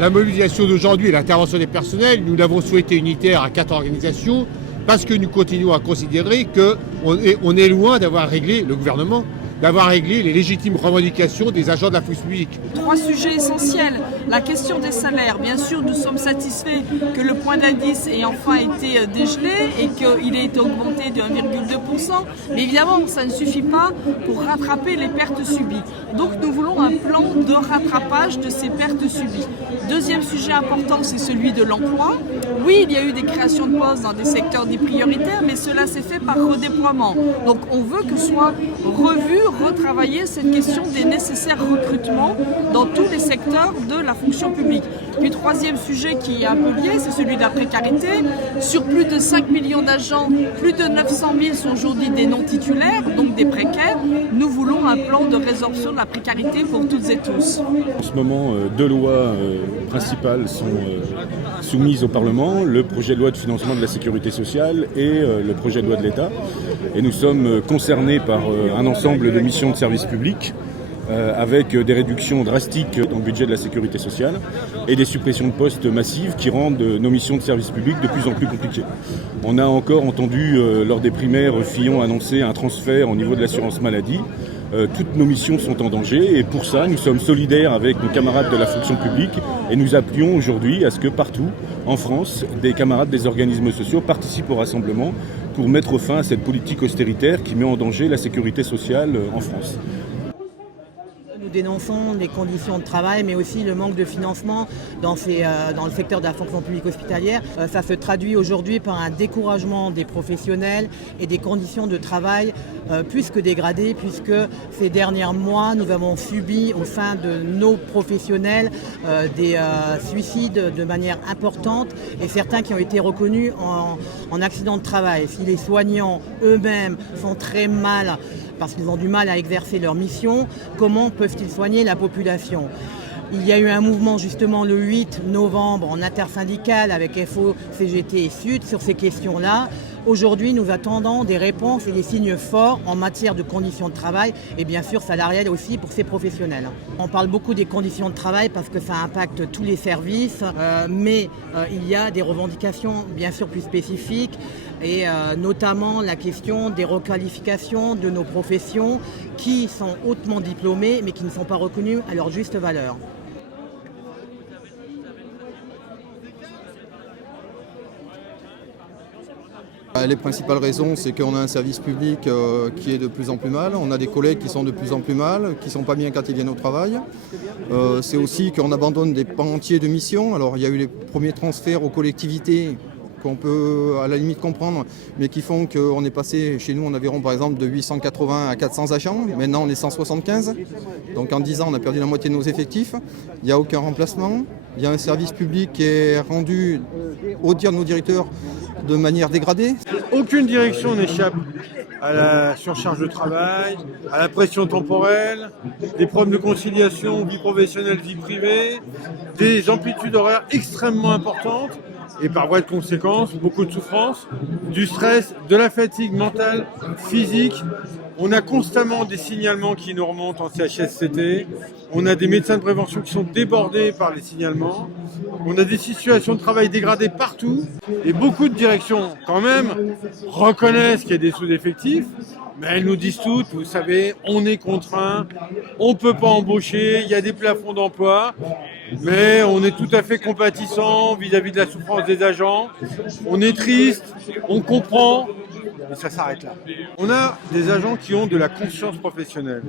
La mobilisation d'aujourd'hui et l'intervention des personnels, nous l'avons souhaité unitaire à 4 organisations parce que nous continuons à considérer qu'on est loin d'avoir réglé, le gouvernement, d'avoir réglé les légitimes revendications des agents de la fonction publique. 3 sujets essentiels. La question des salaires. Bien sûr, nous sommes satisfaits que le point d'indice ait enfin été dégelé et qu'il ait été augmenté de 1,2%. Mais évidemment, ça ne suffit pas pour rattraper les pertes subies. Donc nous voulons un plan de rattrapage de ces pertes subies. Deuxième sujet important, c'est celui de l'emploi. Oui, il y a eu des créations de postes dans des secteurs dits prioritaires, mais cela s'est fait par redéploiement. Donc on veut que soit retravailler cette question des nécessaires recrutements dans tous les secteurs de la fonction publique. Puis troisième sujet qui est un peu lié, c'est celui de la précarité. Sur plus de 5 millions d'agents, plus de 900 000 sont aujourd'hui des non-titulaires, donc des précaires. Nous voulons un plan de résorption de la précarité pour toutes et tous. En ce moment, 2 lois principales sont soumises au Parlement, le projet de loi de financement de la sécurité sociale et le projet de loi de l'État. Et nous sommes concernés par un ensemble de missions de service public avec des réductions drastiques dans le budget de la sécurité sociale et des suppressions de postes massives qui rendent nos missions de service public de plus en plus compliquées. On a encore entendu lors des primaires Fillon annoncer un transfert au niveau de l'assurance maladie. Toutes nos missions sont en danger et pour ça nous sommes solidaires avec nos camarades de la fonction publique et nous appelons aujourd'hui à ce que partout en France des camarades des organismes sociaux participent au rassemblement pour mettre fin à cette politique austéritaire qui met en danger la sécurité sociale en France. Nous dénonçons les conditions de travail, mais aussi le manque de financement dans le secteur de la fonction publique hospitalière. Ça se traduit aujourd'hui par un découragement des professionnels et des conditions de travail plus que dégradées, puisque ces derniers mois, nous avons subi au sein de nos professionnels des suicides de manière importante et certains qui ont été reconnus en accident de travail. Si les soignants eux-mêmes sont très mal parce qu'ils ont du mal à exercer leur mission, comment peuvent-ils soigner la population ? Il y a eu un mouvement justement le 8 novembre en intersyndical avec FO, CGT et Sud sur ces questions-là. Aujourd'hui, nous attendons des réponses et des signes forts en matière de conditions de travail et bien sûr salariales aussi pour ces professionnels. On parle beaucoup des conditions de travail parce que ça impacte tous les services, mais il y a des revendications bien sûr plus spécifiques et notamment la question des requalifications de nos professions qui sont hautement diplômées mais qui ne sont pas reconnues à leur juste valeur. Les principales raisons, c'est qu'on a un service public qui est de plus en plus mal. On a des collègues qui sont de plus en plus mal, qui ne sont pas bien quand ils viennent au travail. C'est aussi qu'on abandonne des pans entiers de missions. Alors il y a eu les premiers transferts aux collectivités qu'on peut à la limite comprendre, mais qui font qu'on est passé, chez nous on avait par exemple de 880 à 400 agents, maintenant on est 175. Donc en 10 ans on a perdu la moitié de nos effectifs. Il n'y a aucun remplacement. Il y a un service public qui est rendu, au dire de nos directeurs, de manière dégradée. Aucune direction n'échappe à la surcharge de travail, à la pression temporelle, des problèmes de conciliation, vie professionnelle, vie privée, des amplitudes horaires extrêmement importantes et par voie de conséquence, beaucoup de souffrance, du stress, de la fatigue mentale, physique. On a constamment des signalements qui nous remontent en CHSCT. On a des médecins de prévention qui sont débordés par les signalements. On a des situations de travail dégradées partout. Et beaucoup de directions, quand même, reconnaissent qu'il y a des sous-effectifs. Mais elles nous disent toutes, vous savez, on est contraint, on ne peut pas embaucher, il y a des plafonds d'emploi. Mais on est tout à fait compatissant vis-à-vis de la souffrance des agents. On est triste, on comprend. Et ça s'arrête là. On a des agents qui ont de la conscience professionnelle,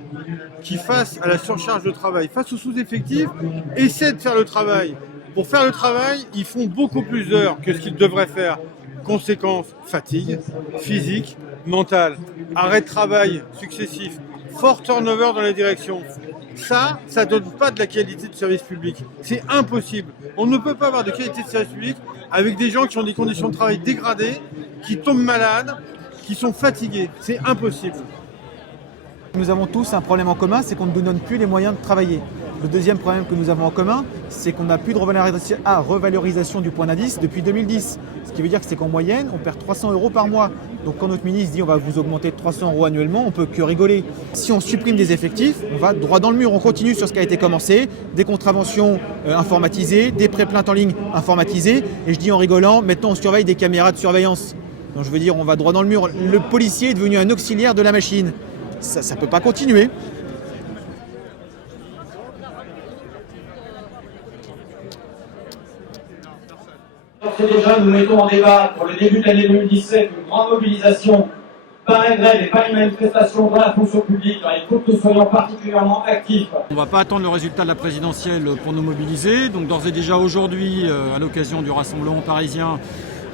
qui face à la surcharge de travail, face aux sous-effectifs, essaient de faire le travail. Pour faire le travail, ils font beaucoup plus d'heures que ce qu'ils devraient faire. Conséquence, fatigue, physique, mentale, arrêt de travail successif, fort turnover dans les directions. Ça ne donne pas de la qualité de service public. C'est impossible. On ne peut pas avoir de qualité de service public avec des gens qui ont des conditions de travail dégradées, qui tombent malades, qui sont fatigués. C'est impossible. Nous avons tous un problème en commun, c'est qu'on ne nous donne plus les moyens de travailler. Le deuxième problème que nous avons en commun, c'est qu'on n'a plus de revalorisation du point d'indice depuis 2010. Ce qui veut dire que c'est qu'en moyenne, on perd 300 € par mois. Donc quand notre ministre dit on va vous augmenter de 300 € annuellement, on peut que rigoler. Si on supprime des effectifs, on va droit dans le mur. On continue sur ce qui a été commencé, des contraventions informatisées, des pré-plaintes en ligne informatisées. Et je dis en rigolant, maintenant on surveille des caméras de surveillance. Donc je veux dire, on va droit dans le mur. Le policier est devenu un auxiliaire de la machine. Ça ne peut pas continuer. Déjà, nous mettons en débat pour le début de l'année 2017 une grande mobilisation, pas les grèves et pas les manifestations dans la fonction publique. Il faut que nous soyons particulièrement actifs. On ne va pas attendre le résultat de la présidentielle pour nous mobiliser. Donc d'ores et déjà aujourd'hui, à l'occasion du Rassemblement parisien,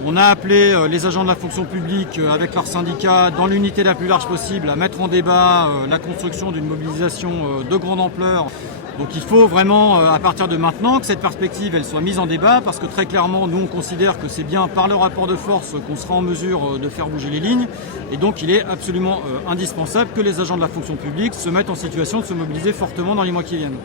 on a appelé les agents de la fonction publique avec leurs syndicats, dans l'unité la plus large possible, à mettre en débat la construction d'une mobilisation de grande ampleur. Donc il faut vraiment, à partir de maintenant, que cette perspective elle soit mise en débat, parce que très clairement, nous on considère que c'est bien par le rapport de force qu'on sera en mesure de faire bouger les lignes. Et donc il est absolument indispensable que les agents de la fonction publique se mettent en situation de se mobiliser fortement dans les mois qui viennent.